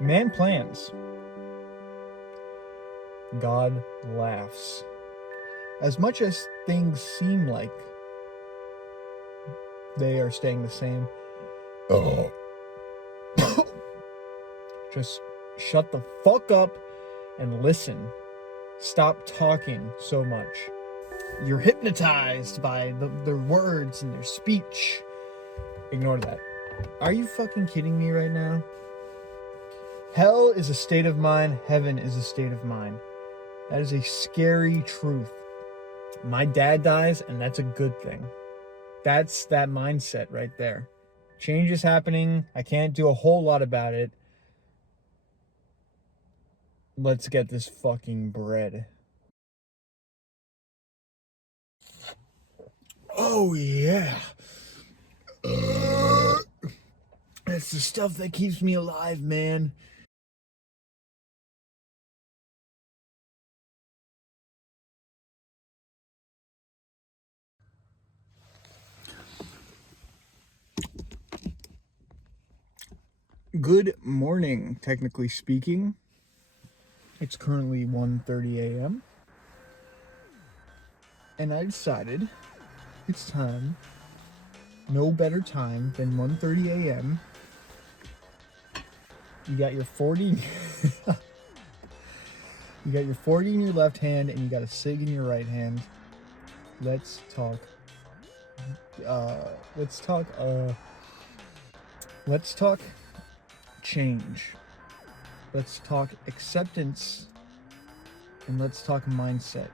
Man plans. God laughs. As much as things seem like they are staying the same, just shut the fuck up and listen. Stop talking so much. You're hypnotized by their words and their speech. Ignore that. Are you fucking kidding me right now? Hell is a state of mind. Heaven is a state of mind. That is a scary truth. My dad dies, and that's a good thing. That's that mindset right there. Change is happening. I can't do a whole lot about it. Let's get this fucking bread. Oh, yeah. That's the stuff that keeps me alive, man. Good morning, technically speaking. It's currently 1:30 a.m. And I decided it's time, no better time than 1:30 a.m. You got your 40 you got your 40 in your left hand and you got a cig in your right hand. Let's talk change. Let's talk acceptance, and let's talk mindset.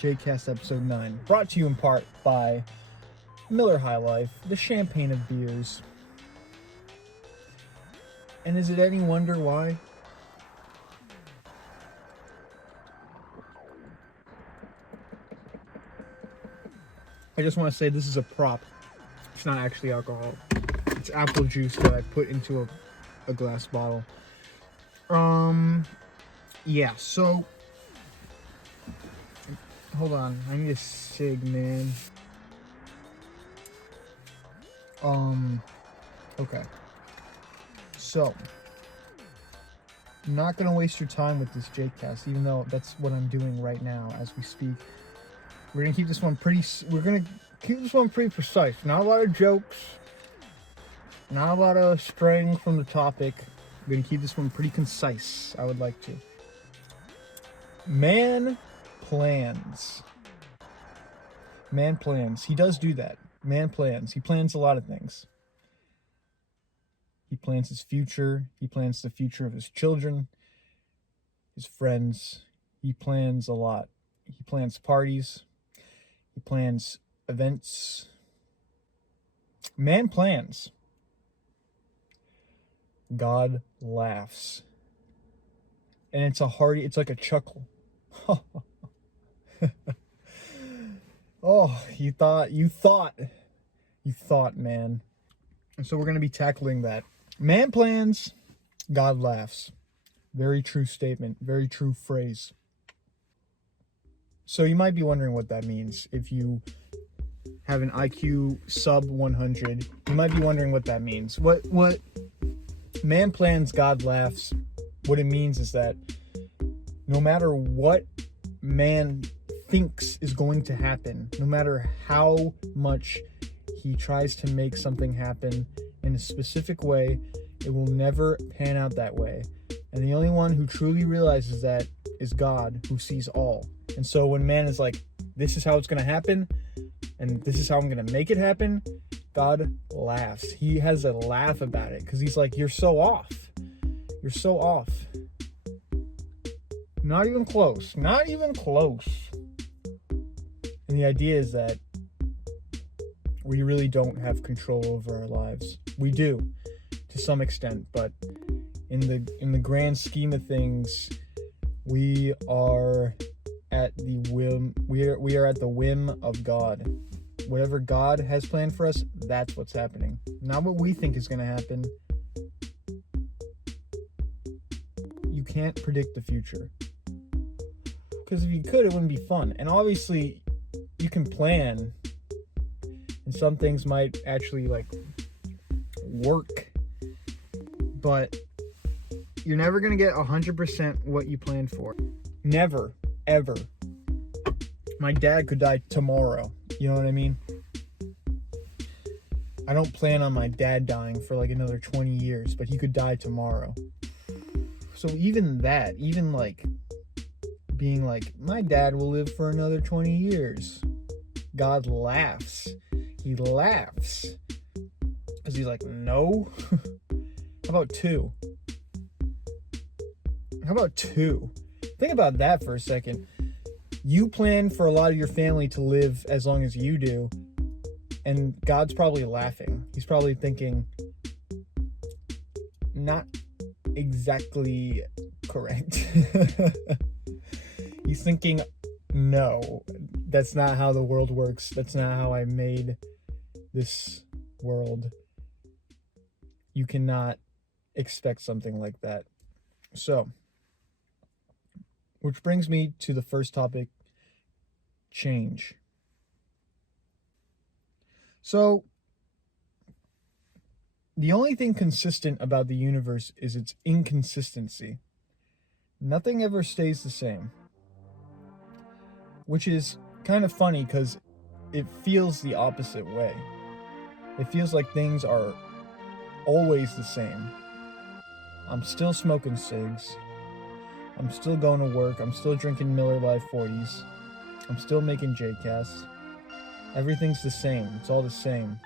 JCast episode 9, brought to you in part by Miller High Life, the champagne of beers. And is it any wonder why? I just want to say this is a prop. It's not actually alcohol. It's apple juice that I put into a glass bottle. Yeah, so hold on, I need a cig, man. Okay. So, I'm not gonna waste your time with this JCast, even though that's what I'm doing right now as we speak. We're gonna keep this one pretty precise. Not a lot of jokes. Not a lot of straying from the topic. We're gonna keep this one pretty concise. I would like to. Man plans. Man plans. He does do that. Man plans. He plans a lot of things. He plans his future. He plans the future of his children, his friends. He plans a lot. He plans parties. He plans events. Man plans. God laughs. And it's like a chuckle. Oh, you thought, man. And so we're going to be tackling that. Man plans, God laughs. Very true statement, very true phrase. So you might be wondering what that means. If you have an IQ sub 100, you might be wondering what that means. What man plans, God laughs, what it means is that no matter what man thinks is going to happen, no matter how much he tries to make something happen in a specific way, it will never pan out that way. And the only one who truly realizes that is God, who sees all. And so when man is like, this is how it's going to happen, and this is how I'm going to make it happen, God laughs. He has a laugh about it because he's like, you're so off. You're so off. Not even close. Not even close. And the idea is that we really don't have control over our lives. We do, to some extent, but in the grand scheme of things, we are at the whim. We are at the whim of God. Whatever God has planned for us, that's what's happening. Not what we think is going to happen. You can't predict the future. Because if you could, it wouldn't be fun. And obviously, you can plan. And some things might actually, work but you're never going to get 100% what you planned for. Never, ever. My dad could die tomorrow. You know what I mean? I don't plan on my dad dying for like another 20 years, but he could die tomorrow. So even that, even like being like, my dad will live for another 20 years. God laughs. He laughs. Because he's like, no. How about 2? How about 2? Think about that for a second. You plan for a lot of your family to live as long as you do, and God's probably laughing. He's probably thinking, not exactly correct. He's thinking, no, that's not how the world works. That's not how I made this world. You cannot expect something like that. So, which brings me to the first topic, change. So, the only thing consistent about the universe is its inconsistency. Nothing ever stays the same. Which is kind of funny because it feels the opposite way. It feels like things are always the same. I'm still smoking cigs. I'm still going to work. I'm still drinking Miller Lite 40s. I'm still making J-Casts. Everything's the same. It's all the same.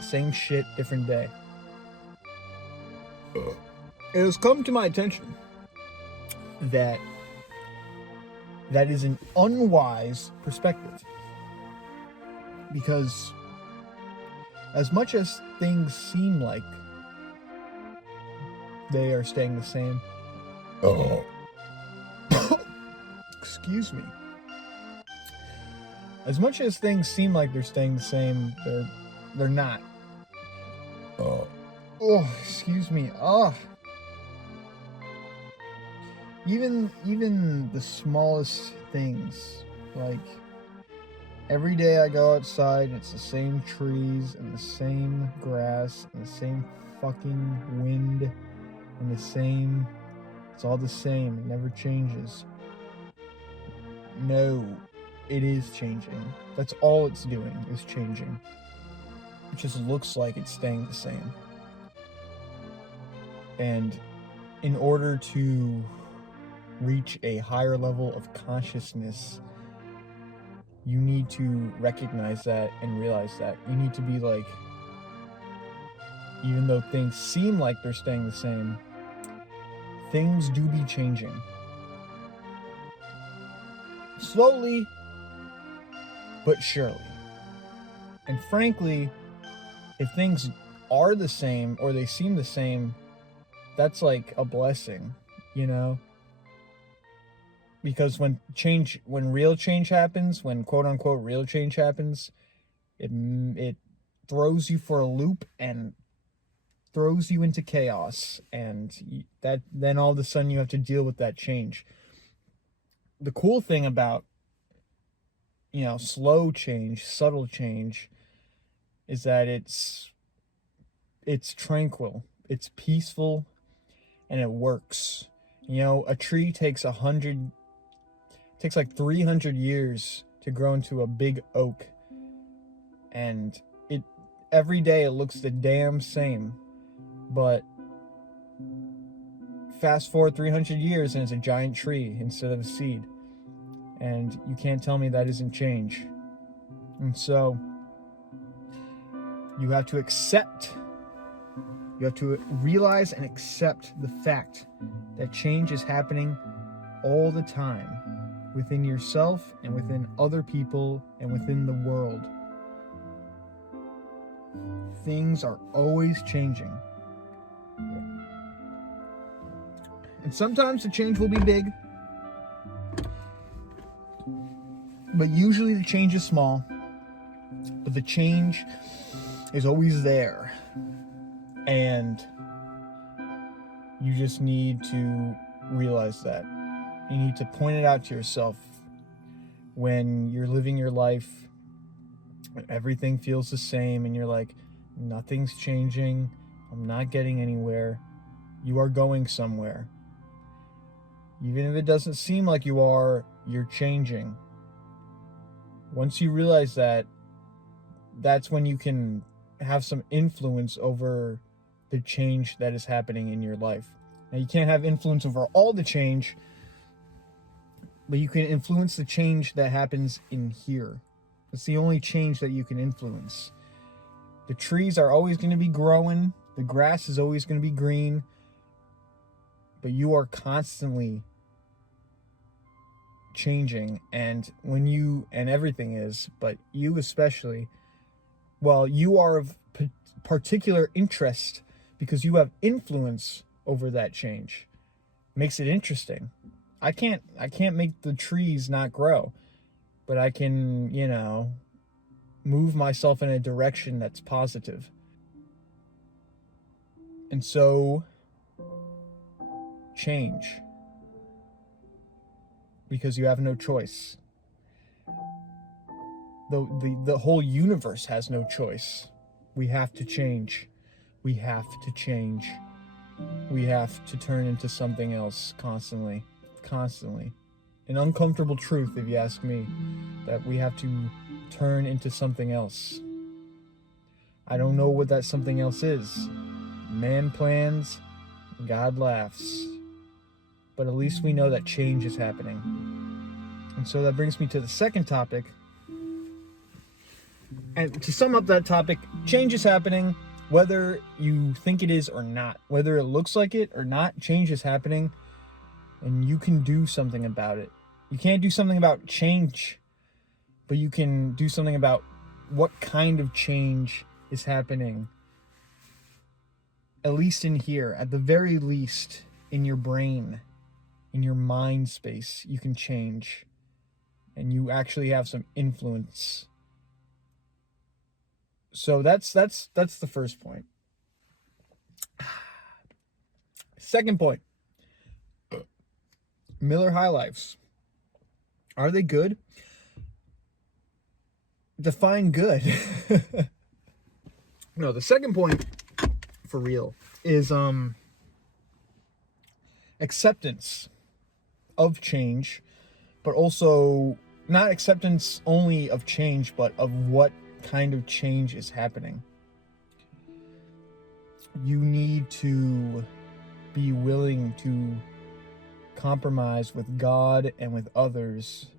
Same shit, different day. It has come to my attention that is an unwise perspective. Because as much as things seem like they are staying the same, excuse me. As much as things seem like they're staying the same, they're not. Excuse me. Even the smallest things, like every day I go outside and it's the same trees and the same grass and the same fucking wind and it's all the same. It never changes. No, it is changing. That's all it's doing, is changing. It just looks like it's staying the same. And in order to reach a higher level of consciousness, you need to recognize that and realize that. You need to be like, even though things seem like they're staying the same, things do be changing. Slowly, but surely. And frankly, if things are the same or they seem the same, that's like a blessing, you know? Because when real change happens, when quote unquote real change happens, it throws you for a loop and throws you into chaos, and then all of a sudden you have to deal with that change. The cool thing about, slow change, subtle change, is that it's tranquil, it's peaceful, and it works. A tree takes like 300 years to grow into a big oak, and every day it looks the damn same. But fast forward 300 years and it's a giant tree instead of a seed. And you can't tell me that isn't change. And so you have to realize and accept the fact that change is happening all the time within yourself and within other people and within the world. Things are always changing. And sometimes the change will be big, but usually the change is small. But the change is always there. And you just need to realize that. You need to point it out to yourself when you're living your life, everything feels the same, and you're like, nothing's changing. I'm not getting anywhere. You are going somewhere. Even if it doesn't seem like you are, you're changing. Once you realize that, that's when you can have some influence over the change that is happening in your life. Now, you can't have influence over all the change, but you can influence the change that happens in here. It's the only change that you can influence. The trees are always going to be growing. The grass is always going to be green. But you are constantly changing. And when you, and everything is, but you especially, well, you are of particular interest because you have influence over that change. Makes it interesting. I can't make the trees not grow, but I can, move myself in a direction that's positive. And so change, because you have no choice. The whole universe has no choice. We have to change. We have to change. We have to turn into something else constantly. An uncomfortable truth, if you ask me, that we have to turn into something else. I don't know what that something else is. Man plans, God laughs. But at least we know that change is happening. And so that brings me to the second topic. And to sum up that topic, change is happening, whether you think it is or not. Whether it looks like it or not, change is happening. And you can do something about it. You can't do something about change, but you can do something about what kind of change is happening. At least in here, at the very least, in your brain, in your mind space, you can change. And you actually have some influence. So that's the first point. Second point. Miller High Lifes. Are they good? Define good. No, the second point, for real, is acceptance of change, but also not acceptance only of change, but of what kind of change is happening. You need to be willing to compromise with God and with others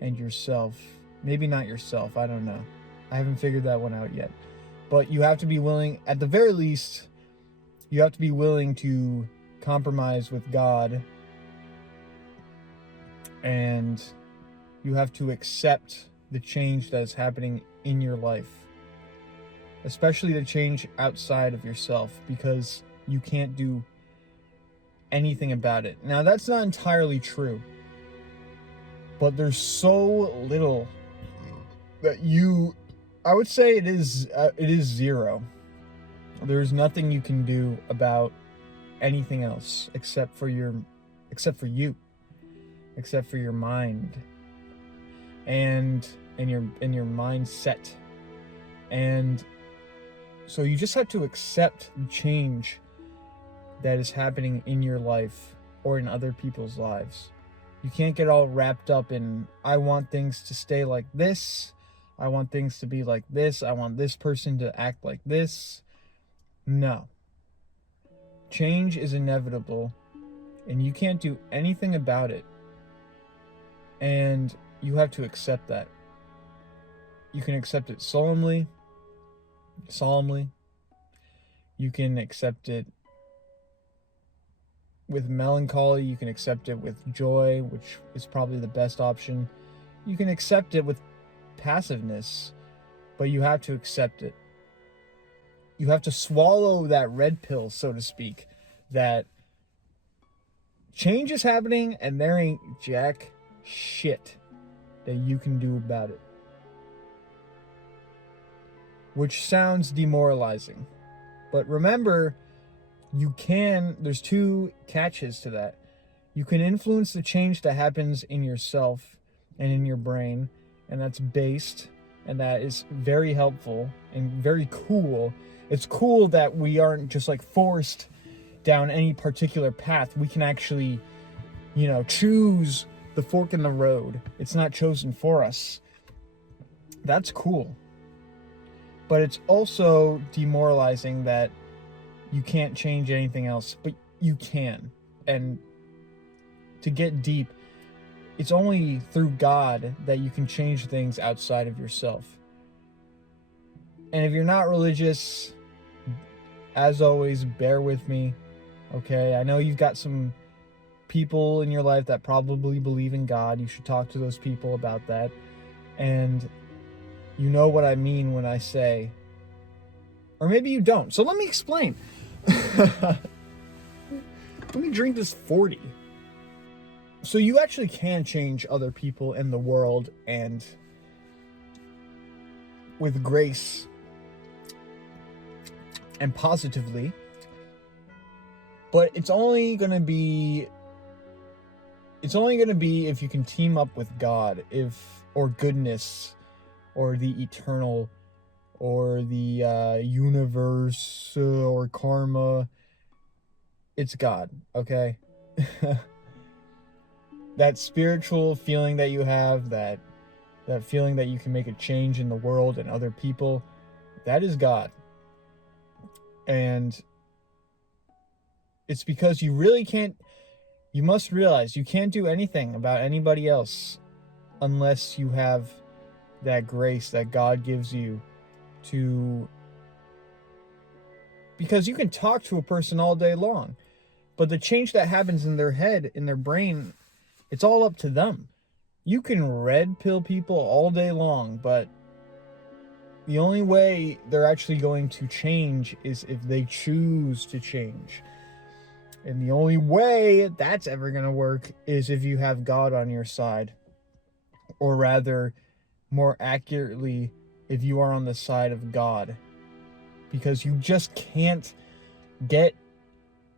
and yourself. Maybe not yourself, I don't know. I haven't figured that one out yet. But you have to be willing, at the very least, you have to be willing to compromise with God, and you have to accept the change that is happening in your life, especially the change outside of yourself, because you can't do anything about it. Now, that's not entirely true, but there's so little that I would say it is zero. There's nothing you can do about anything else except for you, except for your mind and your mindset. And so you just have to accept the change that is happening in your life or in other people's lives. You can't get all wrapped up in, I want things to stay like this, I want things to be like this, I want this person to act like this. No. Change is inevitable, and you can't do anything about it. And you have to accept that. You can accept it solemnly. You can accept it with melancholy. You can accept it with joy, which is probably the best option. You can accept it with passiveness, but you have to accept it. You have to swallow that red pill, so to speak, that change is happening and there ain't jack shit that you can do about it. Which sounds demoralizing. But remember, there's two catches to that. You can influence the change that happens in yourself and in your brain, and that's based and that is very helpful and very cool. It's cool that we aren't just like forced down any particular path. We can actually, choose the fork in the road. It's not chosen for us. That's cool. But it's also demoralizing that you can't change anything else, but you can. And to get deep, it's only through God that you can change things outside of yourself. And if you're not religious, as always, bear with me, okay? I know you've got some people in your life that probably believe in God. You should talk to those people about that. And you know what I mean when I say, or maybe you don't. So let me explain. Let me drink this 40. So you actually can change other people in the world, and with grace and positively, but it's only going to be if you can team up with God, or goodness, or the eternal, or the universe, or karma. It's God, okay? That spiritual feeling that you have, that feeling that you can make a change in the world and other people, that is God. And it's because you must realize you can't do anything about anybody else unless you have that grace that God gives you because you can talk to a person all day long, but the change that happens in their head, in their brain, it's all up to them. You can red pill people all day long, but the only way they're actually going to change is if they choose to change. And the only way that's ever going to work is if you have God on your side. Or rather, more accurately, if you are on the side of God. Because you just can't get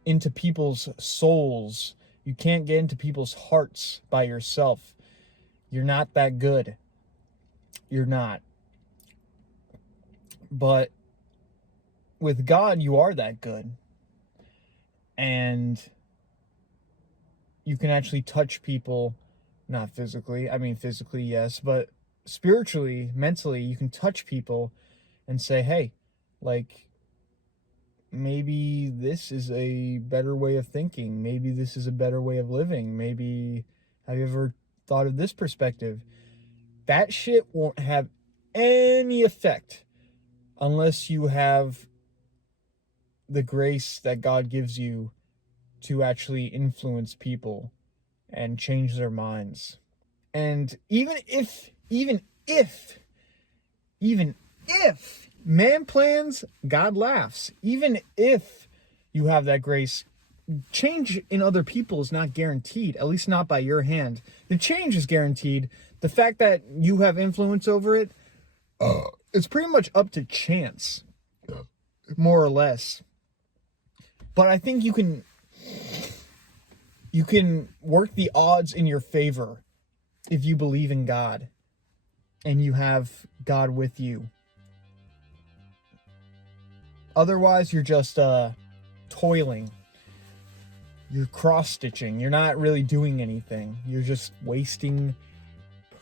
into people's souls. You can't get into people's hearts by yourself. You're not that good. You're not. But with God, you are that good. And you can actually touch people, not physically. I mean, physically, yes, but spiritually, mentally, you can touch people and say, hey, like, maybe this is a better way of thinking. Maybe this is a better way of living. Maybe, have you ever thought of this perspective? That shit won't have any effect unless you have the grace that God gives you to actually influence people and change their minds. And even if man plans, God laughs. Even if you have that grace, change in other people is not guaranteed, at least not by your hand. The change is guaranteed. The fact that you have influence over it, it's pretty much up to chance, more or less. But I think you can work the odds in your favor if you believe in God and you have God with you. Otherwise, you're just toiling. You're cross-stitching. You're not really doing anything. You're just wasting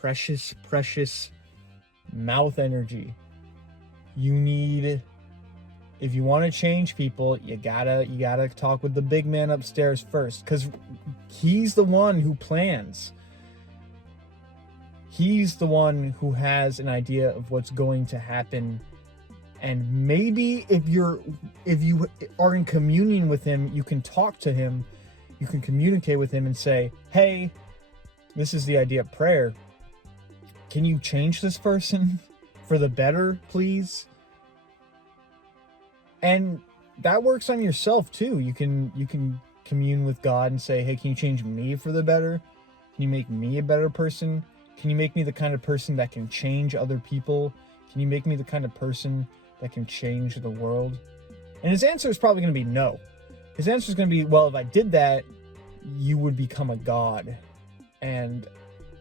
precious mouth energy. If you want to change people, you gotta talk with the big man upstairs first, because he's the one who plans. He's the one who has an idea of what's going to happen. And maybe if you are in communion with him, you can talk to him, you can communicate with him and say, hey, this is the idea of prayer. Can you change this person for the better, please? And that works on yourself too. You can commune with God and say, hey, can you change me for the better? Can you make me a better person? Can you make me the kind of person that can change other people? Can you make me the kind of person that can change the world? And his answer is probably going to be no. His answer is going to be, well, if I did that, you would become a god. And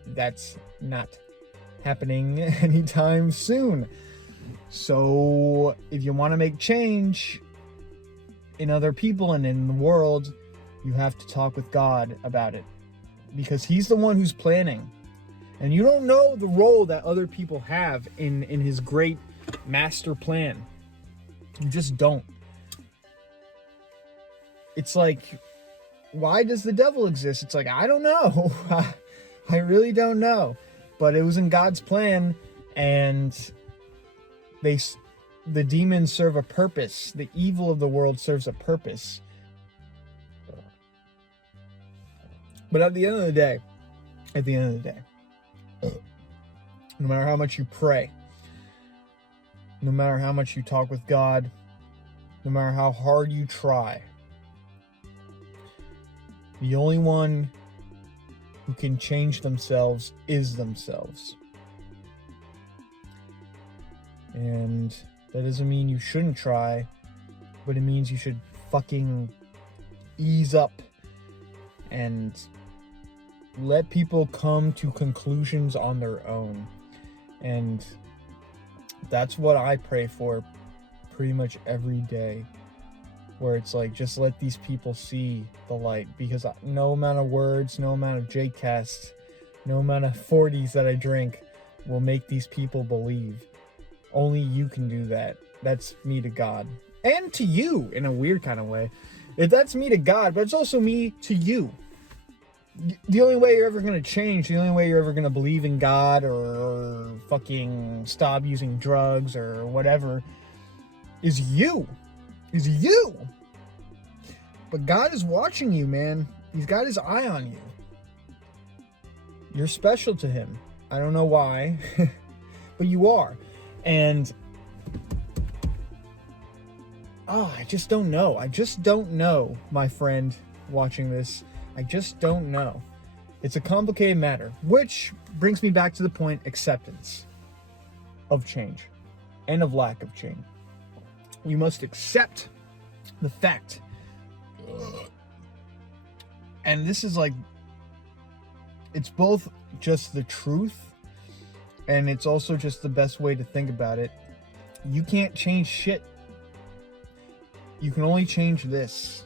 that's not happening anytime soon. So if you want to make change in other people and in the world, you have to talk with God about it, because he's the one who's planning. And you don't know the role that other people have in his great master plan. You just don't. It's like, why does the devil exist? It's like, I don't know. I really don't know. But it was in God's plan, and the demons serve a purpose. The evil of the world serves a purpose. But at the end of the day, no matter how much you pray, no matter how much you talk with God, no matter how hard you try, the only one who can change themselves is themselves. And that doesn't mean you shouldn't try, but it means you should fucking ease up and let people come to conclusions on their own. And that's what I pray for pretty much every day, where it's like, just let these people see the light, because no amount of words, no amount of J-casts, no amount of 40s that I drink will make these people believe. Only you can do that. That's me to God. And to you, in a weird kind of way. That's me to God, but it's also me to you. The only way you're ever going to change, the only way you're ever going to believe in God or fucking stop using drugs or whatever is you. Is you. But God is watching you, man. He's got his eye on you. You're special to him. I don't know why, but you are. And I just don't know. I just don't know, my friend watching this. I just don't know. It's a complicated matter, which brings me back to the point: acceptance of change and of lack of change. You must accept the fact. And this is like, it's both just the truth, and it's also just the best way to think about it. You can't change shit. You can only change this.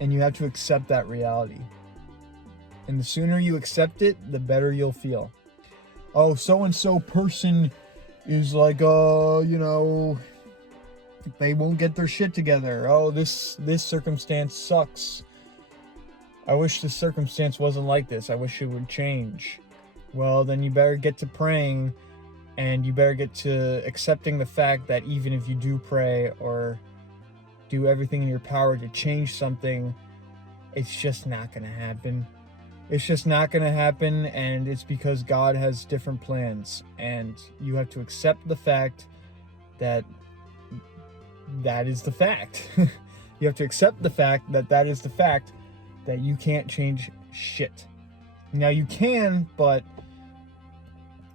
And you have to accept that reality. And the sooner you accept it, the better you'll feel. Oh, so-and-so person is like, they won't get their shit together. Oh, this circumstance sucks. I wish this circumstance wasn't like this. I wish it would change. Well, then you better get to praying, and you better get to accepting the fact that even if you do pray or do everything in your power to change something, it's just not going to happen. It's just not going to happen, and it's because God has different plans, and you have to accept the fact that that is the fact. You have to accept the fact that that is the fact, that you can't change shit. Now you can, but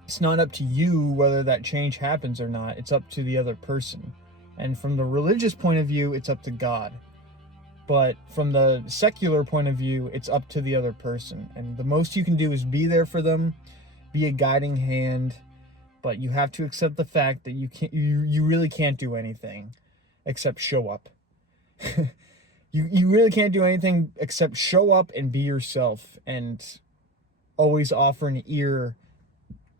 it's not up to you whether that change happens or not. It's up to the other person. And from the religious point of view, it's up to God. But from the secular point of view, it's up to the other person. And the most you can do is be there for them, be a guiding hand. But you have to accept the fact that you really can't do anything except show up. You really can't do anything except show up and be yourself, and always offer an ear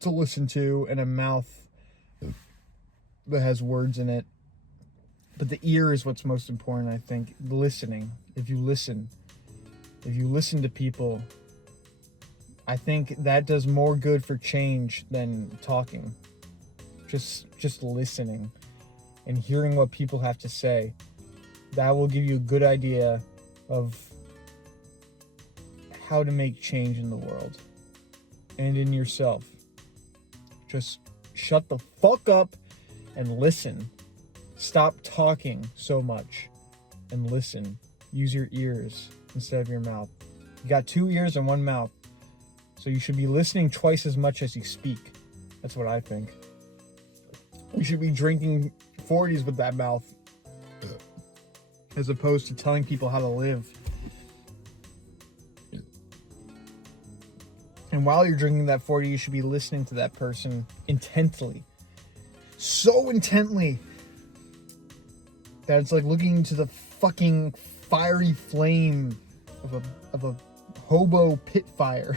to listen to and a mouth that has words in it. But the ear is what's most important, I think. Listening. If you listen to people, I think that does more good for change than talking. Just listening and hearing what people have to say. That will give you a good idea of how to make change in the world and in yourself. Just shut the fuck up and listen. Stop talking so much and listen. Use your ears instead of your mouth. You got 2 ears and 1 mouth, so you should be listening twice as much as you speak. That's what I think. You should be drinking 40s with that mouth, as opposed to telling people how to live. And while you're drinking that 40, you should be listening to that person intently. So intently that it's like looking into the fucking fiery flame of a hobo pit fire.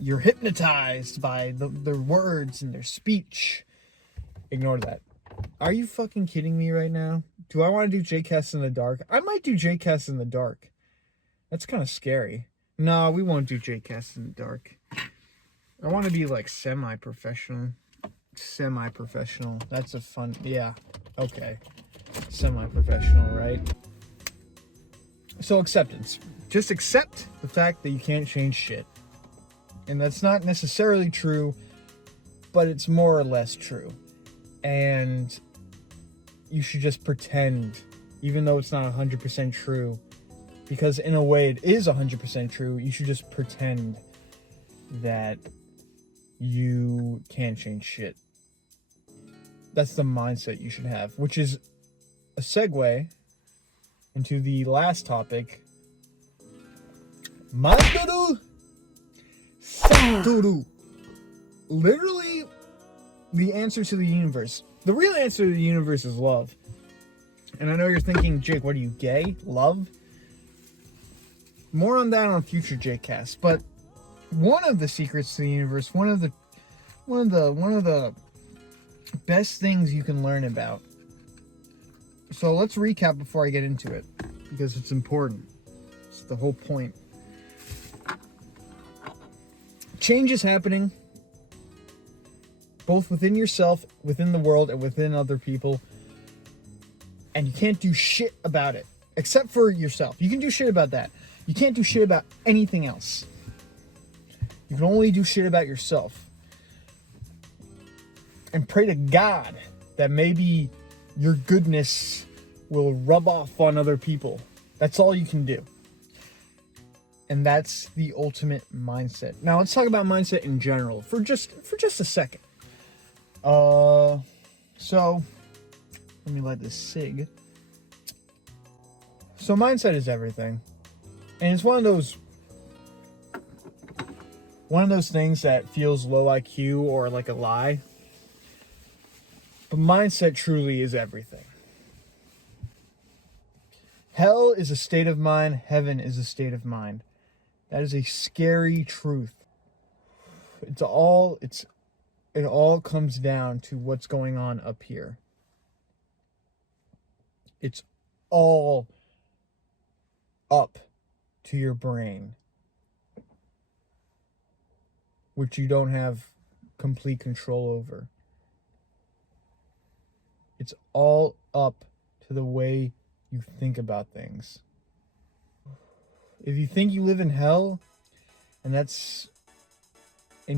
You're hypnotized by their words and their speech. Ignore that. Are you fucking kidding me right now? Do I want to do JCast in the dark? I might do JCast in the dark. That's kind of scary. No, we won't do JCast in the dark. I want to be like semi-professional. Semi-professional. That's a fun... Yeah. Okay. Semi-professional, right? So acceptance. Just accept the fact that you can't change shit. And that's not necessarily true, but it's more or less true. And you should just pretend, even though it's not 100% true, because in a way it is 100% true, you should just pretend that you can't change shit. That's the mindset you should have, which is a segue into the last topic. Mandaru Santuru. Literally the answer to the universe. The real answer to the universe is love. And I know you're thinking, Jake, what are you, gay? Love? More on that on future JCast. But one of the secrets to the universe, one of the best things you can learn about. So let's recap before I get into it, because it's important. It's the whole point. Change is happening, both within yourself, within the world, and within other people. And you can't do shit about it, except for yourself. You can do shit about that. You can't do shit about anything else. You can only do shit about yourself. And pray to God that maybe your goodness will rub off on other people. That's all you can do. And that's the ultimate mindset. Now let's talk about mindset in general for just a second. So let me light this cig. So mindset is everything. And it's one of those things that feels low IQ or like a lie. But mindset truly is everything. Hell is a state of mind. Heaven is a state of mind. That is a scary truth. It all comes down to what's going on up here. It's all up to your brain, which you don't have complete control over. It's all up to the way you think about things. If you think you live in hell, and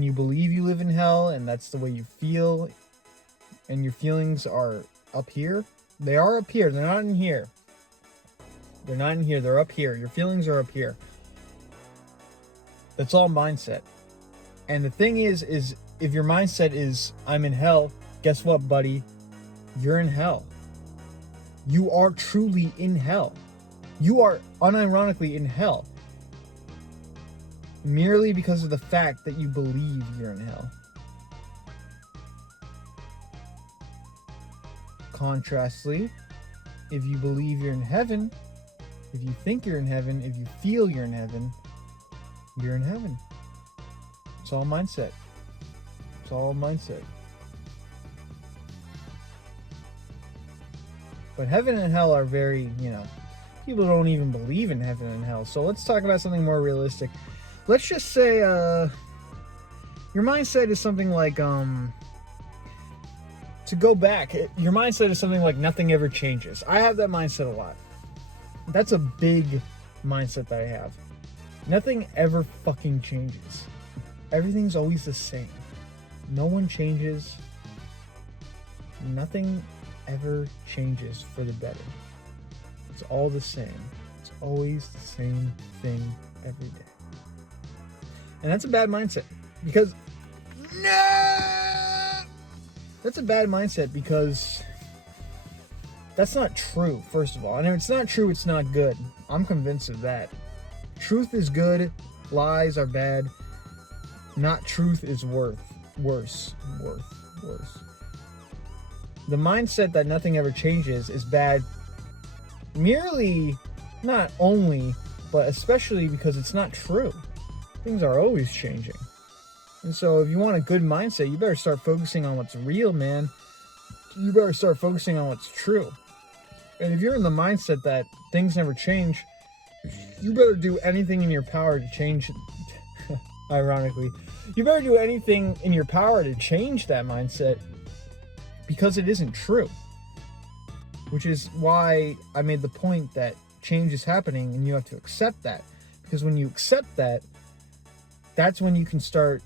you believe you live in hell, and that's the way you feel, and your feelings are up here, they are up here, they're not in here. They're not in here, they're up here. Your feelings are up here. That's all mindset. And the thing is if your mindset is, I'm in hell, guess what, buddy? You're in hell. You are truly in hell. You are unironically in hell. Merely because of the fact that you believe you're in hell. Contrastly, if you believe you're in heaven, if you think you're in heaven, if you feel you're in heaven, you're in heaven. It's all mindset. It's all mindset. But heaven and hell are very, people don't even believe in heaven and hell. So let's talk about something more realistic. Let's just say, your mindset is something like, to go back, your mindset is something like nothing ever changes. I have that mindset a lot. That's a big mindset that I have. Nothing ever fucking changes. Everything's always the same. No one changes. Nothing ever changes for the better. It's all the same. It's always the same thing every day. And that's a bad mindset because that's a bad mindset because that's not true, first of all. And if it's not true, it's not good. I'm convinced of that. Truth is good, lies are bad. Not truth is worse. The mindset that nothing ever changes is bad merely, not only, but especially because it's not true. Things are always changing. And so if you want a good mindset, you better start focusing on what's real, man. You better start focusing on what's true. And if you're in the mindset that things never change, you better do anything in your power to change. Ironically, you better do anything in your power to change that mindset, because it isn't true. Which is why I made the point that change is happening and you have to accept that. Because when you accept that, that's when you can start.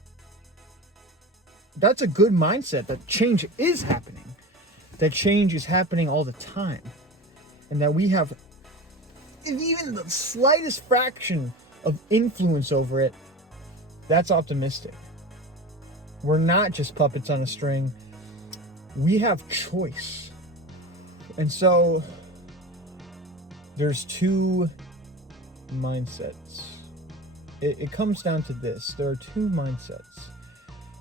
That's a good mindset, that change is happening. That change is happening all the time. And that we have even the slightest fraction of influence over it. That's optimistic. We're not just puppets on a string. We have choice. And so there's two mindsets. It comes down to this. There are two mindsets.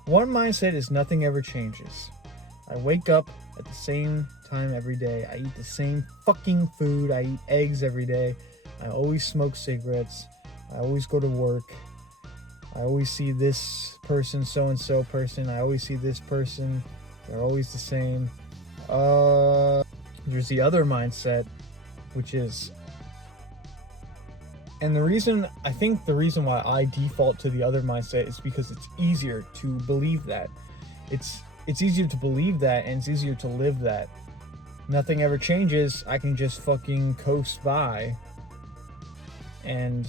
One mindset is nothing ever changes. I wake up at the same time every day. I eat the same fucking food. I eat eggs every day. I always smoke cigarettes. I always go to work. I always see this person, so-and-so person. I always see this person. They're always the same. There's the other mindset, which is, and I think the reason why I default to the other mindset is because it's easier to believe that. It's easier to believe that, and it's easier to live that. Nothing ever changes. I can just fucking coast by, and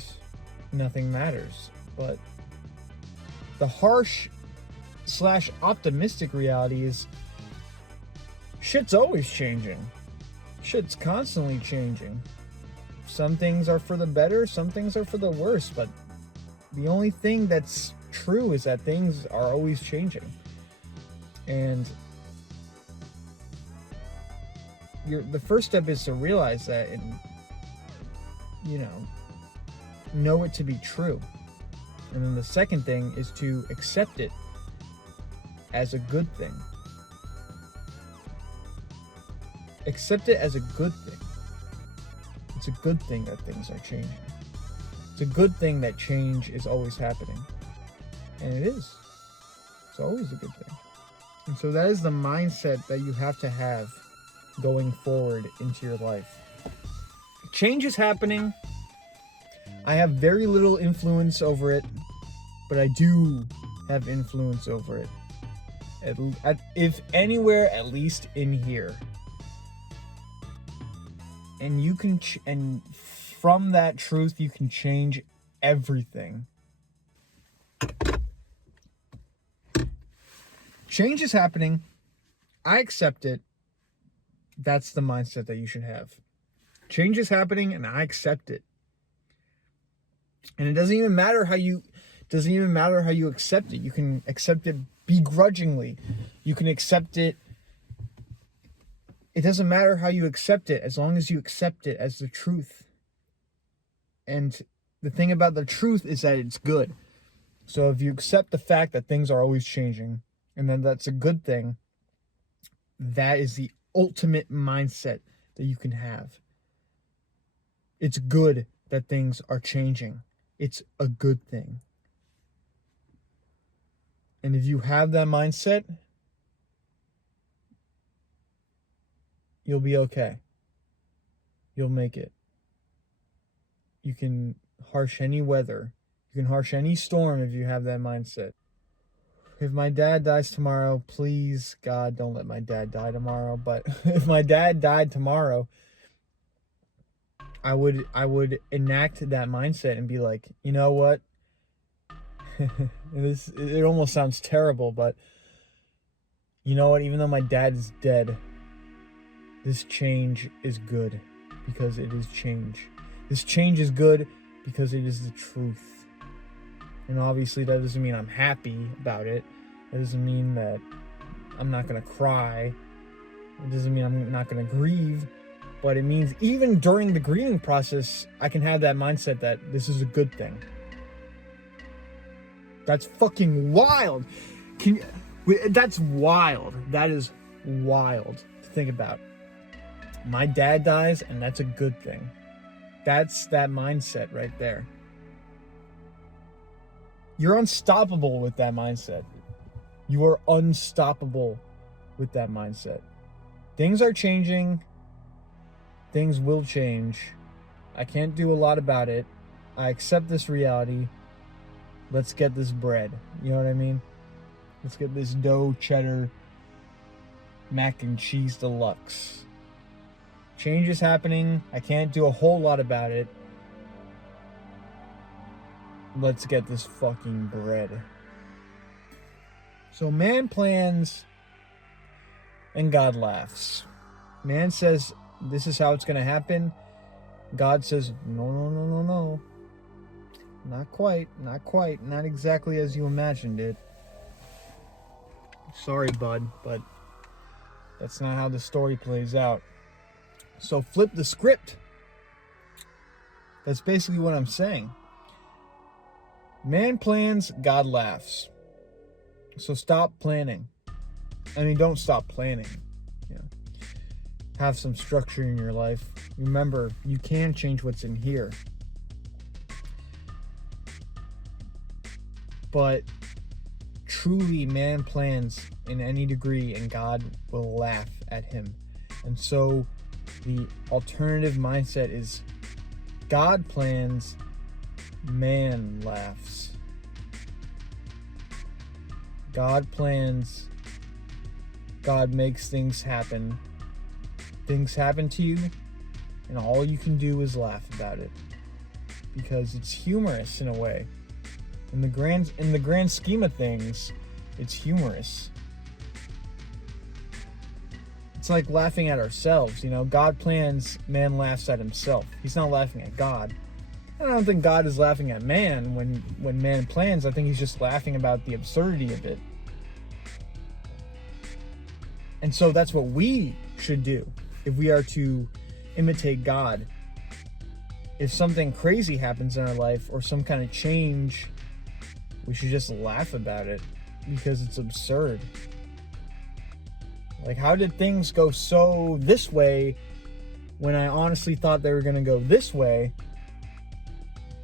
nothing matters. But the harsh / optimistic reality is shit's always changing. Shit's constantly changing. Some things are for the better, some things are for the worse, but the only thing that's true is that things are always changing. And the first step is to realize that and, know it to be true. And then the second thing is to accept it as a good thing. Accept it as a good thing. It's a good thing that things are changing. It's a good thing that change is always happening. And it is. It's always a good thing. And so that is the mindset that you have to have going forward into your life. Change is happening. I have very little influence over it, but I do have influence over it. If anywhere, at least in here. And you can, and from that truth, you can change everything. Change is happening. I accept it. That's the mindset that you should have. Change is happening, and I accept it. And it doesn't even matter how you accept it. You can accept it begrudgingly. You can accept it. It doesn't matter how you accept it, as long as you accept it as the truth. And the thing about the truth is that it's good. So if you accept the fact that things are always changing, and then that's a good thing, that is the ultimate mindset that you can have. It's good that things are changing. It's a good thing. And if you have that mindset, you'll be okay. You'll make it. You can harsh any weather. You can harsh any storm if you have that mindset. If my dad dies tomorrow, please, God, don't let my dad die tomorrow. But if my dad died tomorrow, I would enact that mindset and be like, you know what? It almost sounds terrible, but you know what? Even though my dad is dead, this change is good because it is change. This change is good because it is the truth. And obviously that doesn't mean I'm happy about it. It doesn't mean that I'm not going to cry. It doesn't mean I'm not going to grieve. But it means even during the grieving process, I can have that mindset that this is a good thing. That's fucking wild. That's wild. That is wild to think about. My dad dies, and that's a good thing. That's that mindset right there. You're unstoppable with that mindset. You are unstoppable with that mindset. Things are changing. Things will change. I can't do a lot about it. I accept this reality. Let's get this bread. You know what I mean? Let's get this dough, cheddar, mac and cheese deluxe. Change is happening. I can't do a whole lot about it. Let's get this fucking bread. So man plans and God laughs. Man says, this is how it's going to happen. God says, no. Not quite. Not exactly as you imagined it. Sorry, bud, but that's not how the story plays out. So flip the script. That's basically what I'm saying. Man plans, God laughs. So stop planning. I mean, don't stop planning. You know, have some structure in your life. Remember, you can change what's in here. But truly, man plans in any degree, and God will laugh at him. And so the alternative mindset is God plans, man laughs. God plans, God makes things happen. Things happen to you, and all you can do is laugh about it. Because it's humorous in a way. In the grand scheme of things, it's humorous. It's like laughing at ourselves, you know. God plans, man laughs at himself. He's not laughing at God. I don't think God is laughing at man when man plans. I think he's just laughing about the absurdity of it. And so that's what we should do if we are to imitate God. If something crazy happens in our life or some kind of change, we should just laugh about it because it's absurd. Like, how did things go so this way when I honestly thought they were going to go this way?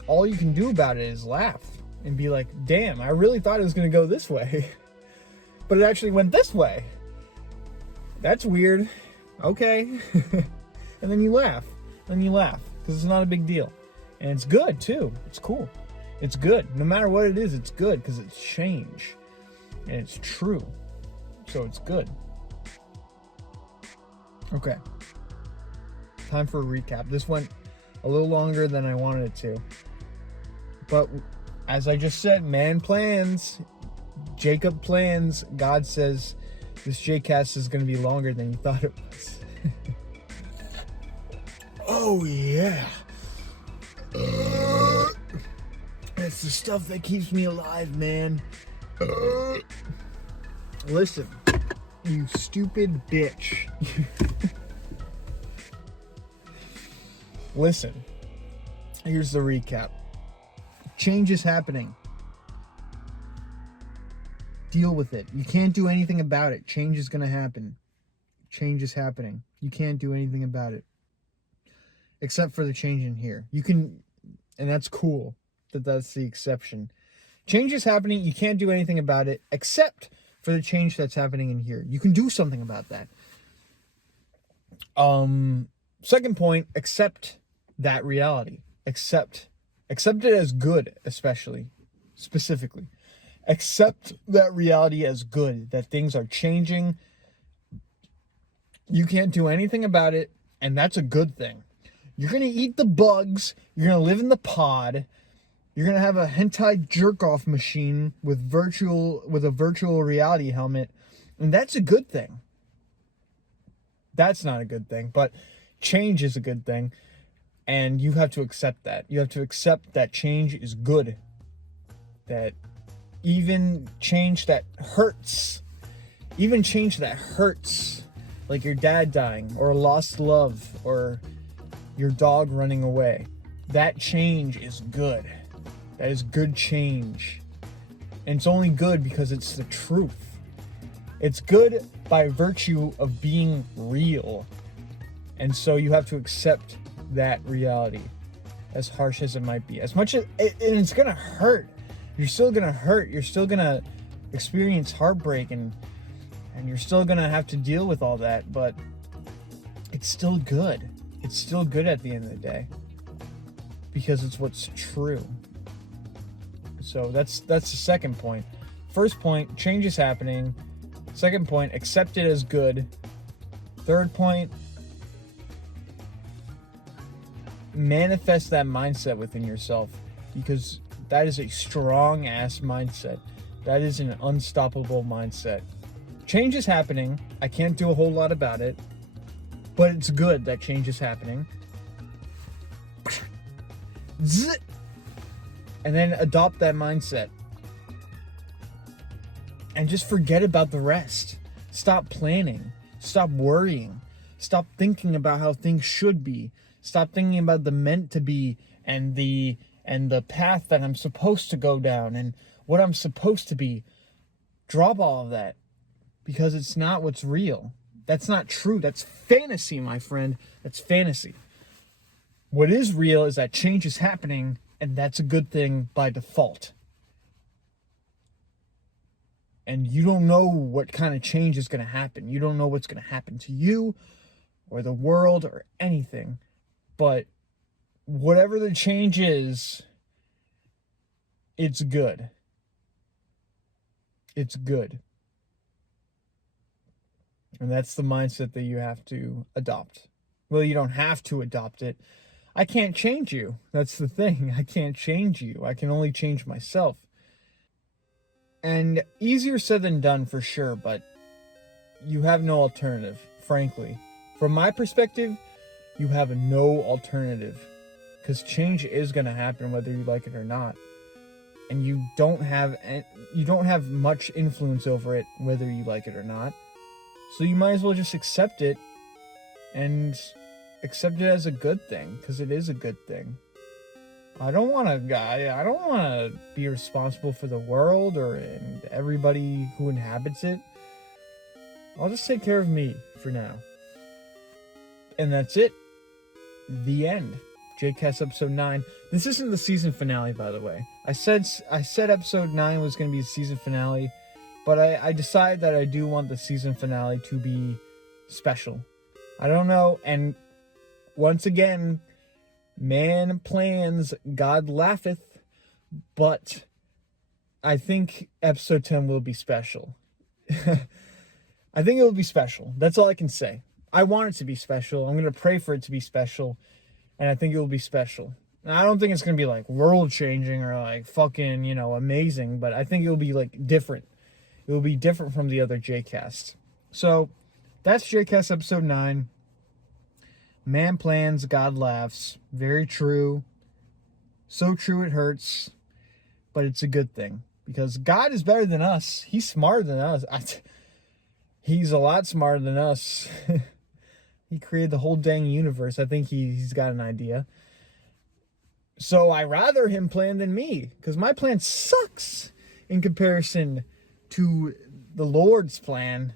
All you can do about it is laugh and be like, damn, I really thought it was going to go this way. But it actually went this way. That's weird. Okay. And then you laugh. Because it's not a big deal. And it's good, too. It's cool. It's good. No matter what it is, it's good because it's change. And it's true. So it's good. Okay. Time for a recap. This went a little longer than I wanted it to. But as I just said, man plans. Jacob plans. God says this JCast is going to be longer than you thought it was. Oh, yeah. It's the stuff that keeps me alive, man. Listen, you stupid bitch. Listen, here's the recap. Change is happening. Deal with it. You can't do anything about it. Change is going to happen. Change is happening. You can't do anything about it. Except for the change in here. You can, and that's cool that that's the exception. Change is happening. You can't do anything about it except for the change that's happening in here. You can do something about that. Second point, accept that reality. Accept it as good, specifically. Accept that reality as good, that things are changing. You can't do anything about it, and that's a good thing. You're going to eat the bugs. You're going to live in the pod. You're going to have a hentai jerk-off machine with a virtual reality helmet, and that's a good thing. That's not a good thing, but change is a good thing, and you have to accept that. You have to accept that change is good. That even change that hurts, like your dad dying, or a lost love, or your dog running away. That change is good. That is good change. And it's only good because it's the truth. It's good by virtue of being real. And so you have to accept that reality, as harsh as it might be. As much as it's gonna hurt. You're still gonna hurt. You're still gonna experience heartbreak, and you're still gonna have to deal with all that, but it's still good. It's still good at the end of the day, because it's what's true. So that's the second point. First point, change is happening. Second point, accept it as good. Third point, manifest that mindset within yourself, because that is a strong ass mindset. That is an unstoppable mindset. Change is happening. I can't do a whole lot about it, but it's good that change is happening. And then adopt that mindset. And just forget about the rest. Stop planning. Stop worrying. Stop thinking about how things should be. Stop thinking about the meant to be and the path that I'm supposed to go down and what I'm supposed to be. Drop all of that, because it's not what's real. That's not true. That's fantasy, my friend. That's fantasy. What is real is that change is happening, and that's a good thing by default. And you don't know what kind of change is going to happen. You don't know what's going to happen to you or the world or anything. But whatever the change is, it's good. It's good. And that's the mindset that you have to adopt. Well, you don't have to adopt it. I can't change you. That's the thing. I can't change you. I can only change myself. And easier said than done for sure, but you have no alternative, frankly. From my perspective, you have no alternative, because change is going to happen whether you like it or not. And you don't have much influence over it whether you like it or not. So you might as well just accept it, and accept it as a good thing, because it is a good thing. I don't want to be responsible for the world and everybody who inhabits it. I'll just take care of me for now. And that's it. The end. JCast episode 9. This isn't the season finale, by the way. I said episode 9 was going to be the season finale, but I decided that I do want the season finale to be special. I don't know, and once again, man plans, God laugheth, but I think episode 10 will be special. I think it will be special. That's all I can say. I want it to be special. I'm going to pray for it to be special, and I think it will be special. And I don't think it's going to be like world-changing or like fucking, amazing, but I think it will be like different. It will be different from the other JCast. So, that's JCast episode 9. Man plans, God laughs. Very true. So true it hurts. But it's a good thing. Because God is better than us. He's smarter than us. He's a lot smarter than us. He created the whole dang universe. I think he's got an idea. So I rather him plan than me. Because my plan sucks in comparison to the Lord's plan.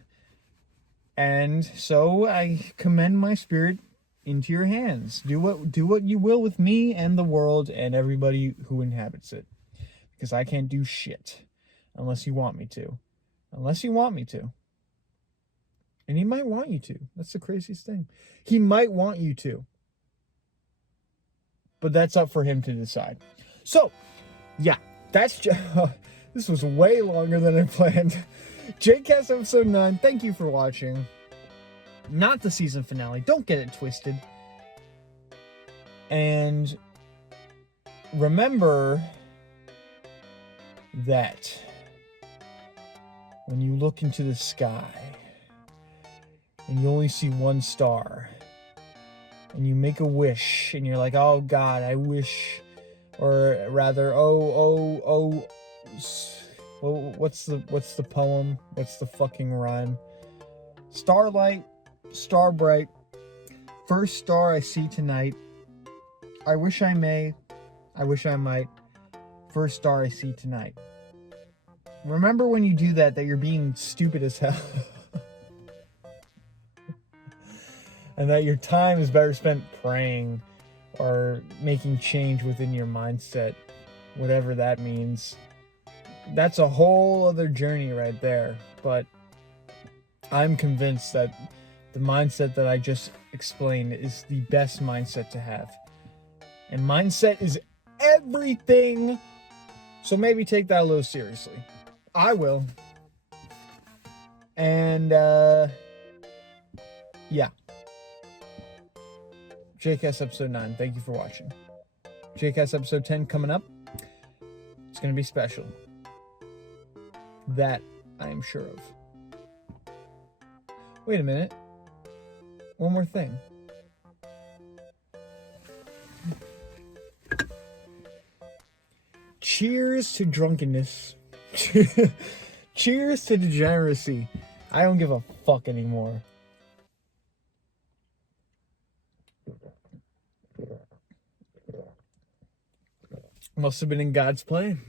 And so I commend my spirit into your hands. Do what you will with me and the world and everybody who inhabits it. Because I can't do shit unless you want me to. Unless you want me to. And he might want you to. That's the craziest thing. He might want you to. But that's up for him to decide. So, yeah, that's just... this was way longer than I planned. JCast episode 9. Thank you for watching. Not the season finale. Don't get it twisted. And remember that when you look into the sky and you only see one star and you make a wish and you're like, oh God, I wish, or rather, what's the poem? What's the fucking rhyme? Starlight, Star bright, first star I see tonight. I wish I may, I wish I might. First star I see tonight. Remember when you do that you're being stupid as hell. And that your time is better spent praying or making change within your mindset, whatever that means. That's a whole other journey right there. But I'm convinced that the mindset that I just explained is the best mindset to have. And mindset is everything. So maybe take that a little seriously. I will. And yeah. JCast episode 9. Thank you for watching. JCast episode 10 coming up. It's going to be special. That I am sure of. Wait a minute. One more thing. Cheers to drunkenness. Cheers to degeneracy. I don't give a fuck anymore. Must have been in God's plan.